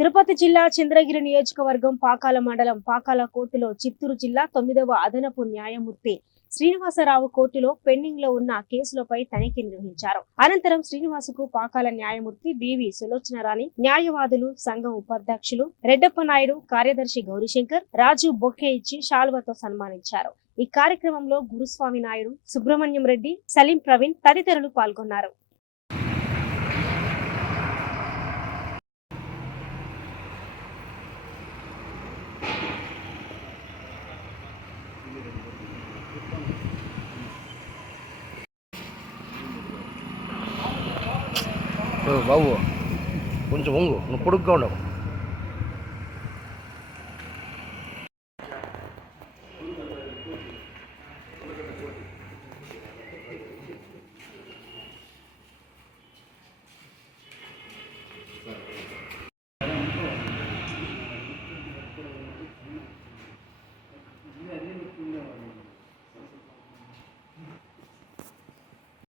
తిరుపతి జిల్లా చంద్రగిరి నియోజకవర్గం పాకాల మండలం పాకాల కోర్టులో చిత్తూరు జిల్లా 9వ అదనపు న్యాయమూర్తి శ్రీనివాసరావు కోర్టులో పెండింగ్ లో ఉన్న కేసులపై తనిఖీ నిర్వహించారు. అనంతరం శ్రీనివాసుకు పాకాల న్యాయమూర్తి బివి సులోచనరాణి, న్యాయవాదులు సంఘం ఉపాధ్యక్షులు రెడ్డప్ప నాయుడు, కార్యదర్శి గౌరీశంకర్, రాజు బొకే ఇచ్చి శాలువతో సన్మానించారు. ఈ కార్యక్రమంలో గురుస్వామి నాయుడు, సుబ్రహ్మణ్యం రెడ్డి, సలీం ప్రవీణ్ తదితరులు పాల్గొన్నారు. బాబు కొంచెం వంగు, నువ్వు పొడుగ్గా ఉండవు.